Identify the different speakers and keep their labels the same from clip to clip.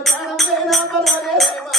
Speaker 1: ప్రాణం పోయినా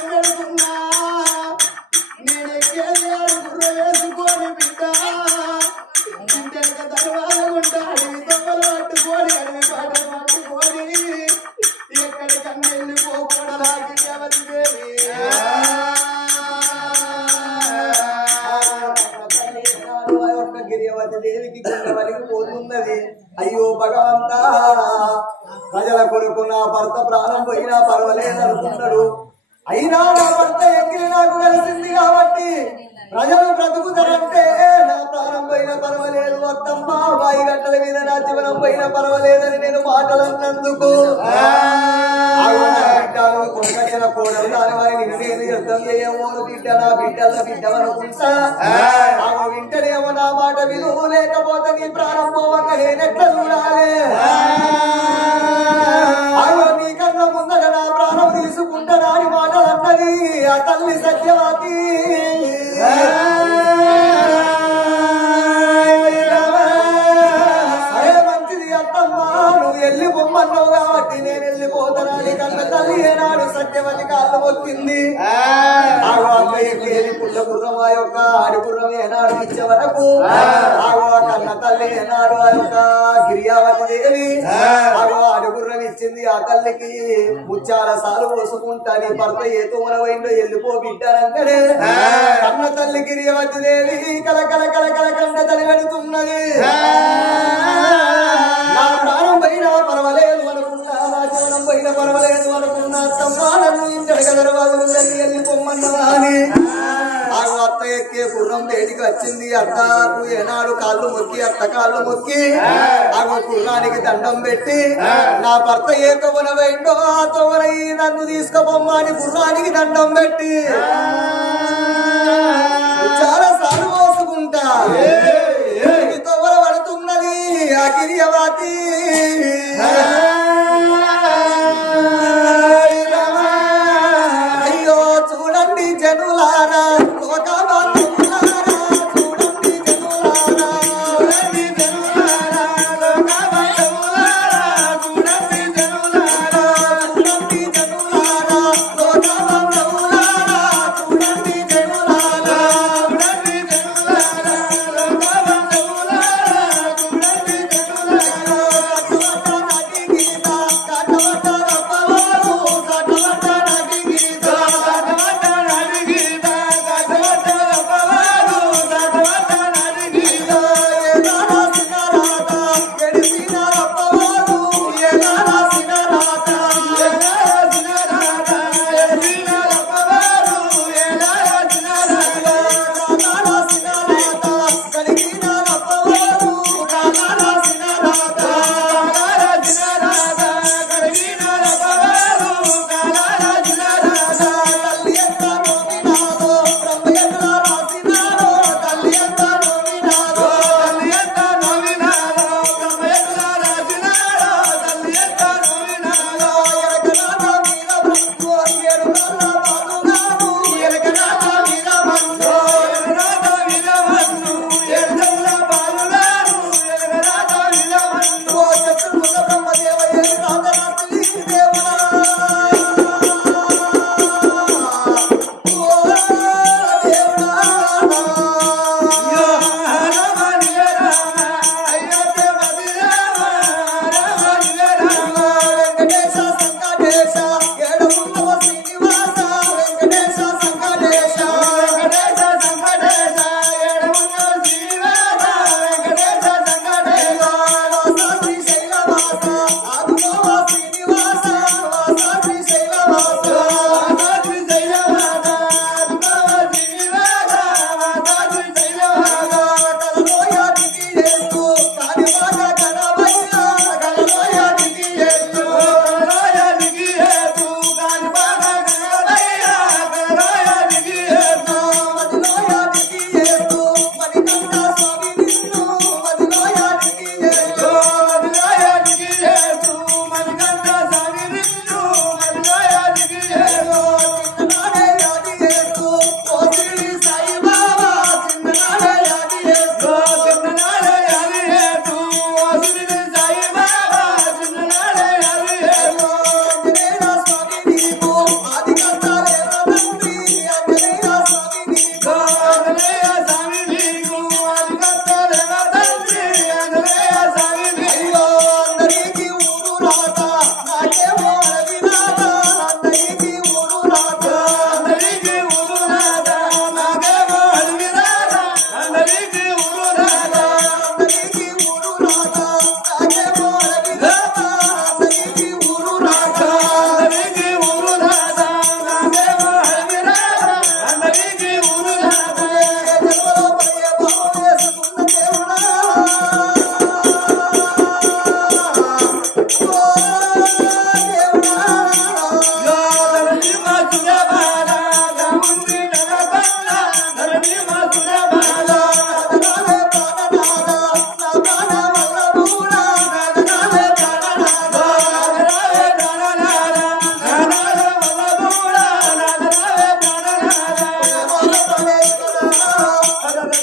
Speaker 1: నీకు నేను ఎక్కేది వేసుకొని బిడ్డ. ఇంటెనక తర్వాత ఉంటా పట్టుకొని పట్టుకొని. ఎక్కడికన్నా వెళ్ళిపోకూడదాకి దేవి. గిరియవతి దేవికి పోతున్నది అయ్యో భగవంతా ప్రజల కొరకు నా భర్త ప్రాణం పోయినా పర్వాలేదు అనుకున్నాడు అయినా నా భర్త ఎక్కి నాకు కలిసింది కాబట్టి ప్రజలు బ్రతుకుతారంటే నా ప్రాణం పోయినా పర్వాలేదు అత్తమ్మ. వాయి గంటల మీద నా జీవనం పోయినా పర్వాలేదని నేను మాటలు అన్నందుకు. కొనకచ్చిన కోడలు దాని వారి నిన్ను నేను యుద్ధం చేయమోను బిడ్డ నా బిడ్డల బిడ్డవనుకుంటా ఆమె వింటనేమో నా మాట విలువ లేకపోతే నీ ప్రాణం పోవక నేనెట్లా చూడాలి. సత్యవతి కాళ్ళు మొక్కింది పుల్ల గుర్రం ఆ యొక్క ఆడి గుర్రం ఏనాడు ఇచ్చే వరకు ఆగో కన్న తల్లి ఏనాడు ఆ యొక్క గిరియావతి దేవి ఆగో ఆడి గుర్రం ఇచ్చింది ఆ తల్లికి ముచ్చాల సాలు పోసుకుంటా నీ భర్త ఏ తుమల పోయిందో వెళ్ళిపో బిడ్డారంకడే కన్న
Speaker 2: తల్లి గిరియవతి దేవి కల కల కల కల కంట తల్లి పెడుతున్నది. పర్వాలేదు అనుకున్నా తమ్మాలను వెళ్ళి పొమ్మన్నవా అని ఆ అత్త ఎక్కే గుర్రం బయటికి వచ్చింది. అత్తకు ఏనాడు కాళ్ళు మొక్కి అత్త కాళ్ళు మొక్కి. ఆ గుర్రానికి దండం పెట్టి నా భర్త ఏ తొవన పోయిండో ఆ తొవన నన్ను తీసుకుపోమ్మని గుర్రానికి దండం పెట్టి. చాలా సార్లు మోసుకుంటా. ఈ తొవల పడుతున్నది ఆ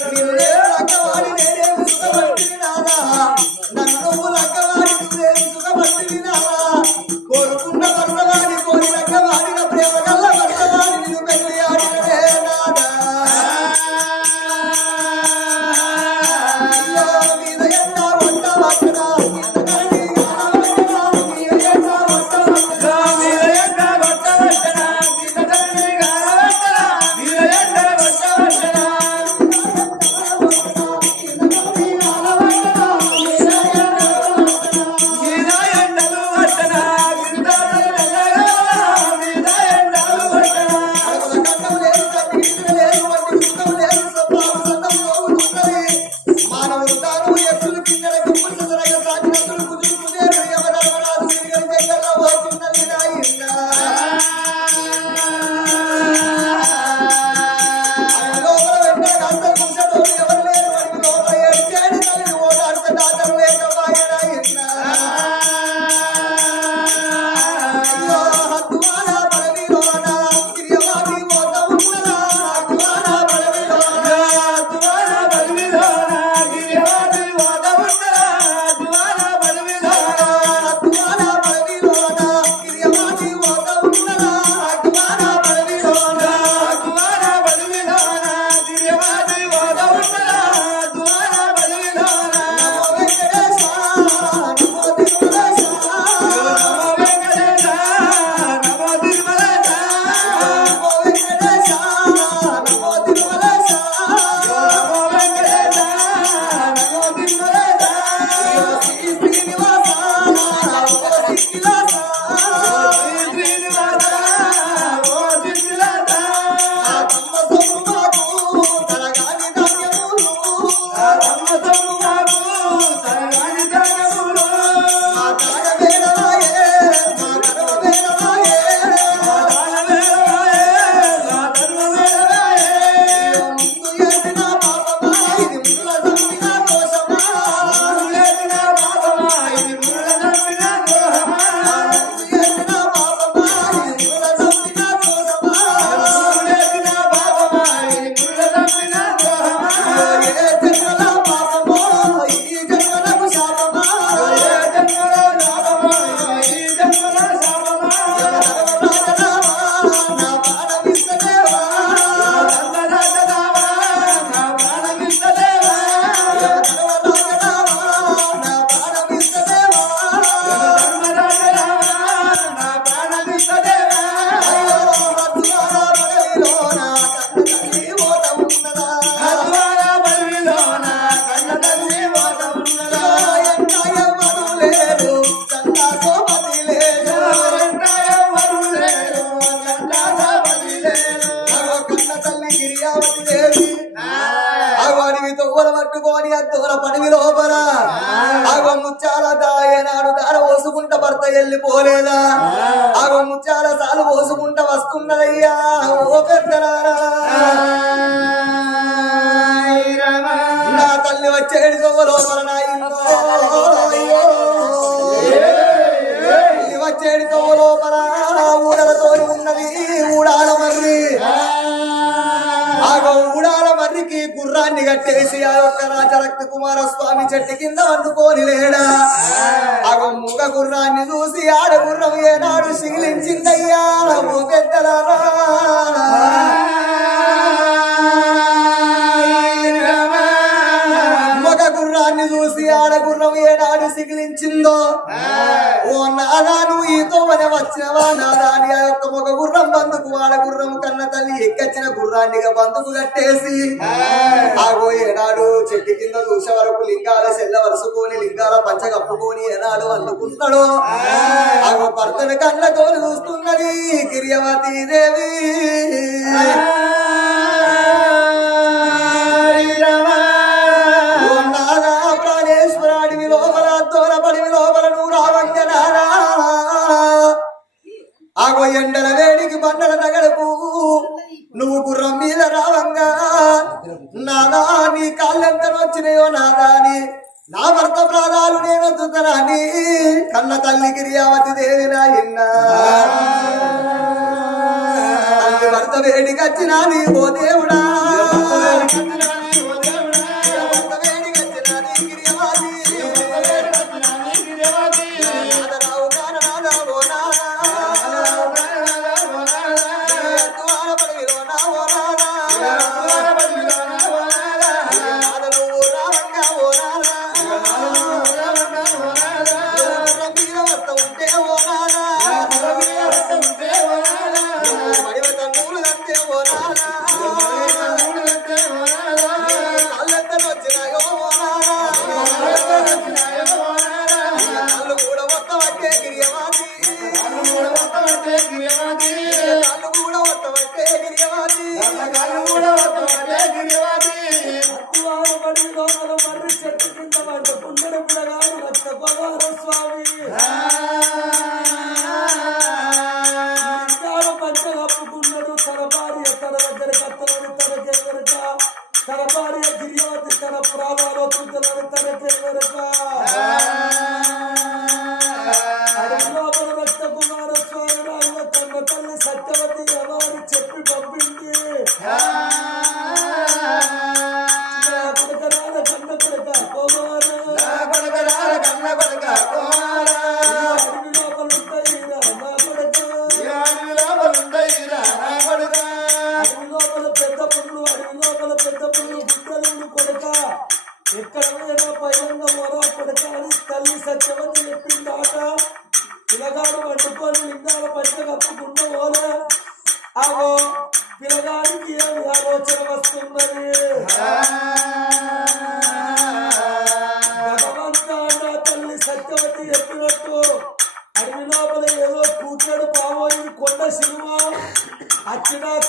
Speaker 2: నేను ఏ రకవాడి నేనే ముఖ్యమంత్రి నాదా వచ్చేడు లోపల ఇది వచ్చేడు కొవ్వ లోపల ఊడలతో ఉన్నది ఊడాల గుర్రాన్ని కట్టేసి ఆ యొక్క రాజరక్త కుమారస్వామి చెట్టు కింద వండుకోని లేడా ఆగో మూగ గుర్రాన్ని చూసి ఆడ గుర్రం ఏనాడు సిగిలించిందయ్యా పెద్దలారా. ఏడాడు సిగిలించిందో? ఓ నాదా నువ్వు ఈతో అనే వచ్చినవా? నాదాని ఆ యొక్క ఒక గుర్రం బందుకు వాడ గుర్రం కన్న తల్లి ఎక్కచ్చిన గుర్రాన్నిగా బందుకు కట్టేసి ఆగో ఏడాడు చెట్టు కింద చూసే వరకు లింగాల సెల్ల వరుసుకొని లింగాల పంచ కప్పుకొని ఏనాడు అందుకుంటాడు ఆగో భర్తను కళ్ళతో చూస్తున్నది గిరియవతి దేవి. బండల నగలకు నువ్వు గుర్రం మీద రావంగా. నాదా నీ కాళ్ళెంత వచ్చినాయో నాదా అని. నా భర్త ప్రాణాలు నేను తుతనాని కన్న తల్లి గిరియావతి దేవి నాయన్నా భర్త వేడికచ్చినా నీ ఓ దేవుడా.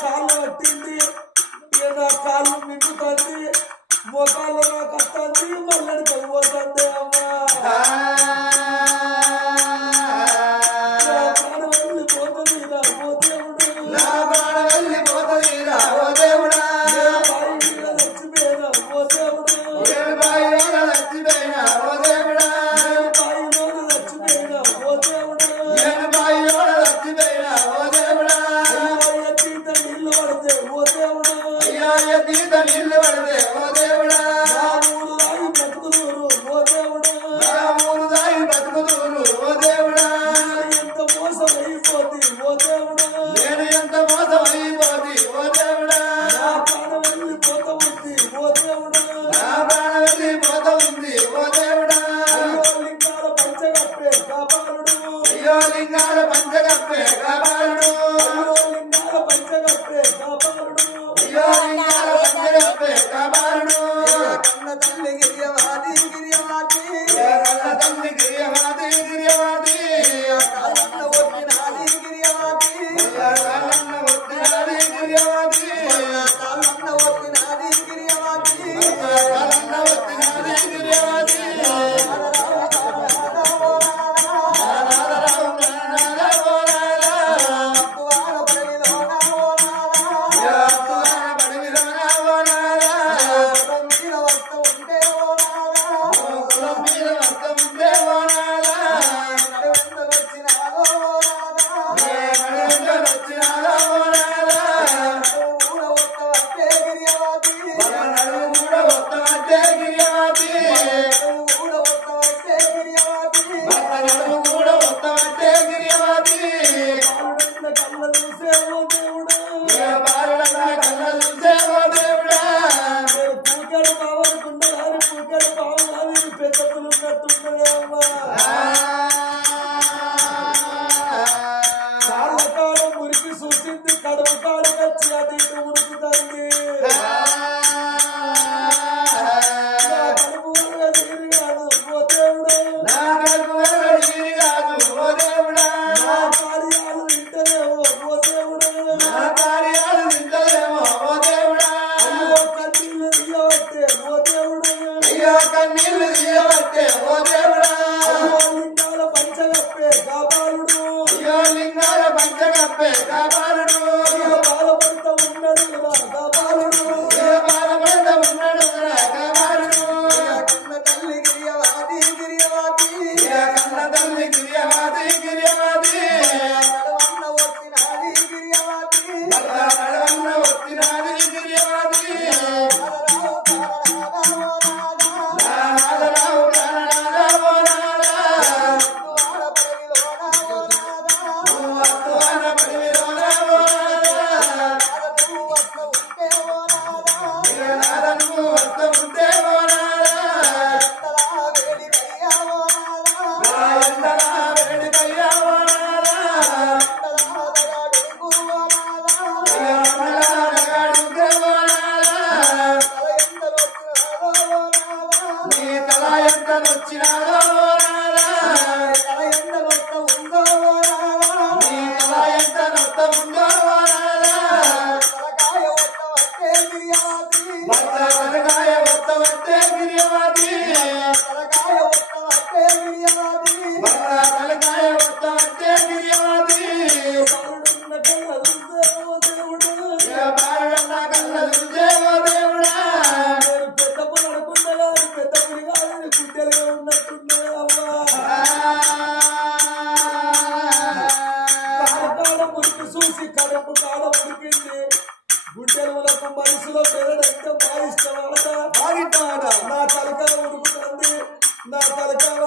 Speaker 2: కాళ్ళు
Speaker 3: పట్టింది. నా కాళ్ళు నిండుతుంది మోకాళ్ళు నాకు వస్తుంది మళ్ళీ పోతుంది అమ్మా.
Speaker 2: నీళ్ళు తీయబట్టే ఓ దేవుడా
Speaker 3: లింగాల పంచగప్పే
Speaker 2: కాపాడు
Speaker 3: లింగాల పంచగప్పే
Speaker 2: కాపాడు
Speaker 3: నా తలకాయ ఉడుకుతుంది నా తలకాయ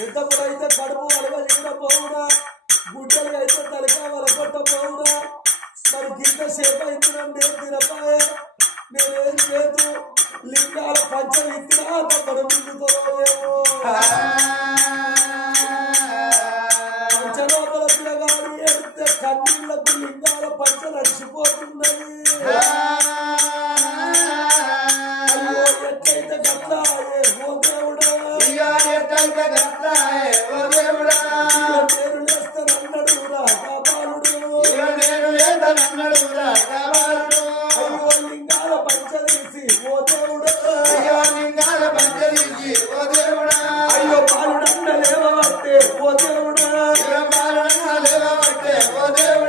Speaker 3: ఎంతప్పుడైతే కడుపు వలగ చూడపోవురా గుడ్డలు అయితే తలక వలగొట్టపోవురా మరి గిడ్డ సేపు అవుతున్నాం నేను తినపాయే? నేనేం చేతు లింగాల పంచలు ఇచ్చినా తప్పడు ముందుకోవేమో పంచలోపల పిల్లగాని ఎడితే కన్నీళ్ళకు లింగాల పంచ నడిచిపోతున్నది ఎట్లయితే దేవుడా అయ్యో పాలుడండ లేవబట్టే ఓ దేవుడా
Speaker 2: పాలుడండ లేవబట్టే ఓ దేవుడా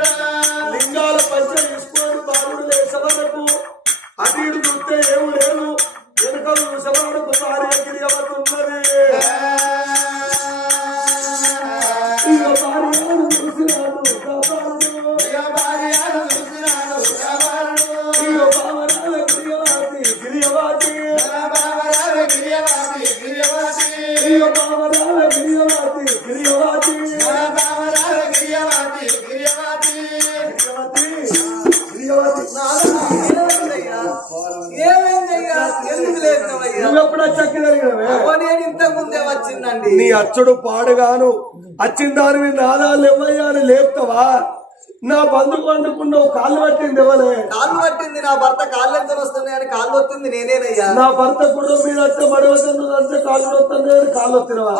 Speaker 3: అచ్చుడు పాడుగాను. వచ్చిన దాని మీద నాదాలు ఇవ్వయ్యా అని లేపుతావా? నా బంధుకు వండుకున్నావు కాళ్ళు పట్టింది ఇవ్వలే
Speaker 2: కాళ్ళు పట్టింది నా భర్త కాళ్ళు ఎంత వస్తున్నాయి అని కాళ్ళు వస్తుంది నేనేనయ్యా.
Speaker 3: నా భర్త కూడా మీద అంటే మడవతుంది అంటే కాళ్ళు వస్తుంది అని కాళ్ళు వస్తున్నావా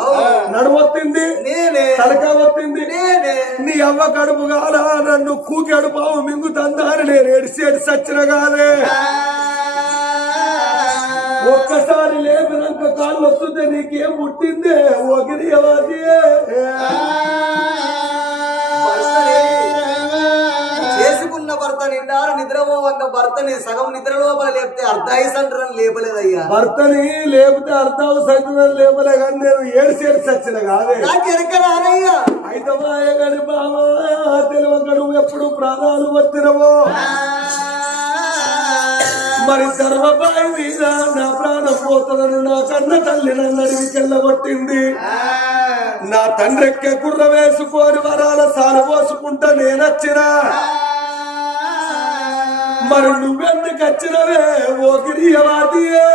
Speaker 3: నడువొత్తింది
Speaker 2: నేనే.
Speaker 3: తలకా వత్తింది
Speaker 2: నేనే.
Speaker 3: నీ అవ్వ కడుపు కాదా నన్ను కూకి అడుపావు మింగుతందా అని నేను ఎడిసి ఎడిసి వచ్చిన కాదే. ఒక్కసారి లేపినాక కాళ్ళు వస్తుంటే నీకేం పుట్టిందే? ఒకరి
Speaker 2: చేసుకున్న భర్త నిండారు భర్తని సగం నిద్ర లోపల లేపితే అర్ధాయిసంటారని లేపలేదయ్యా.
Speaker 3: భర్తని లేపితే అర్థం సైతం లేపలే కానీ నేను ఏడిసి ఎడిసి వచ్చిన కాదే.
Speaker 2: నాకు ఎరక రానయ్యా
Speaker 3: అయితే మాయ గడి బావా తెలివకడు ఎప్పుడు ప్రాణాలు వచ్చినవో మరి గర్వపాయి మీద నా ప్రాణం పోతుందని నా కన్న తల్లి నన్నడివి చెల్లగొట్టింది నా తండ్రి ఎక్కే గుర్ర వేసుకొని వరాల సాలు పోసుకుంటా నేనొచ్చినా మరి నువ్వెందుకు వచ్చినవే ఓ గిరియవాదియే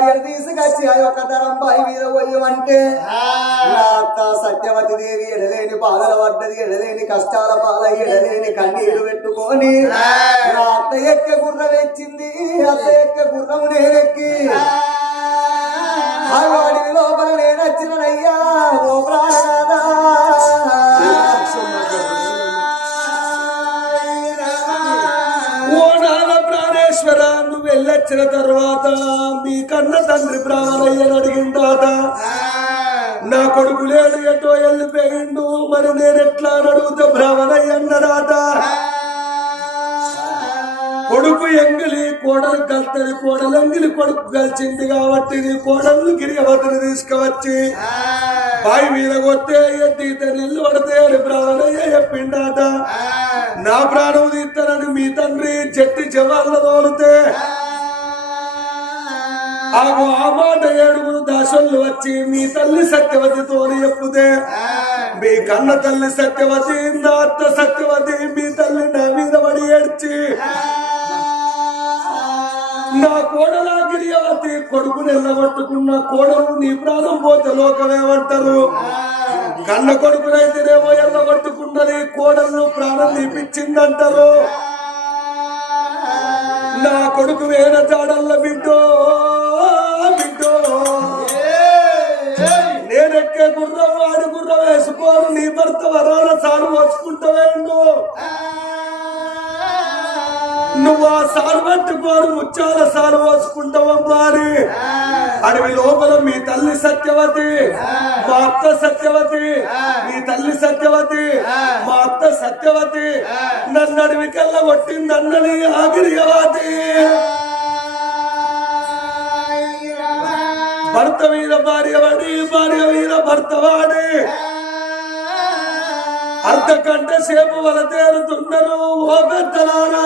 Speaker 2: భార్యను తీసుకొచ్చి ఆ యొక్క తరం బాయి మీద నా అత్త సత్యవతి దేవి ఎడలేని బాధల పడ్డది ఎడలేని కష్టాల పాలై ఎడలేని కన్నీళ్ళు పెట్టుకొని అత్త ఎక్క గుర్రం ఎచ్చింది అత్త ఎక్క గుర్రం నేనెక్కి
Speaker 3: వెళ్ళొచ్చిన తర్వాత మీ కన్న తండ్రి బ్రాహ్మణయ్యని అడిగిందాట నా కొడుకు లేడు ఎటో వెళ్ళిపోయిండు మరి నేను ఎట్లా అడుగుతా అన్నదాట కొడుకు ఎంగిలి కోడలు కలుతుంది కోడలు ఎంగిలి కొడుకు కలిసింది కాబట్టి నీ కోడలు గిరిగవతని తీసుకువచ్చి బావి మీద కొట్టే ఎత్తితే నీళ్ళు పడితే అని బ్రాహ్మణయ్య చెప్పిండాట. నా ప్రాణం తీస్తానని మీ తండ్రి చెట్టి చెవాళ్ళ తోలితే ఆగు ఆ మాట ఏడుగురు దాసోళ్ళు వచ్చి మీ తల్లి సత్యవతితో చెప్పుతే మీ కన్న తల్లి సత్యవతి నా అత్త సత్యవతి మీ తల్లి నా మీద పడి ఏడ్చి నా కోడలా గిరియవతి కొడుకు నిల్లగొట్టుకున్న కోడలు నీ ప్రాణం పోతే లోకమేమంటారు? కన్న కొడుకునైతేనేమో ఎల్లగొట్టుకున్నది కోడలు ప్రాణం తీపిచ్చిందంటారు నా కొడుకు వేర జాడల్ల బిడ్డో భర్త వరాల సారు వచ్చుకుంటావే నువ్వు ఆ సారు పట్టుకోరు ముచ్చాల సారు పోసుకుంటావమ్మా అని అడవి లోపల మీ తల్లి సత్యవతి మా అత్త సత్యవతి మీ తల్లి సత్యవతి మా అత్త సత్యవతి నన్ను అడవికల్లా కొట్టింది అన్నని ఆగిరిగవాతి భర్త మీద భార్య వాడి భార్య మీద భర్త వాడి. అంతకంటే సేపు వల తేరుతున్నారు ఓ పెద్దలారా.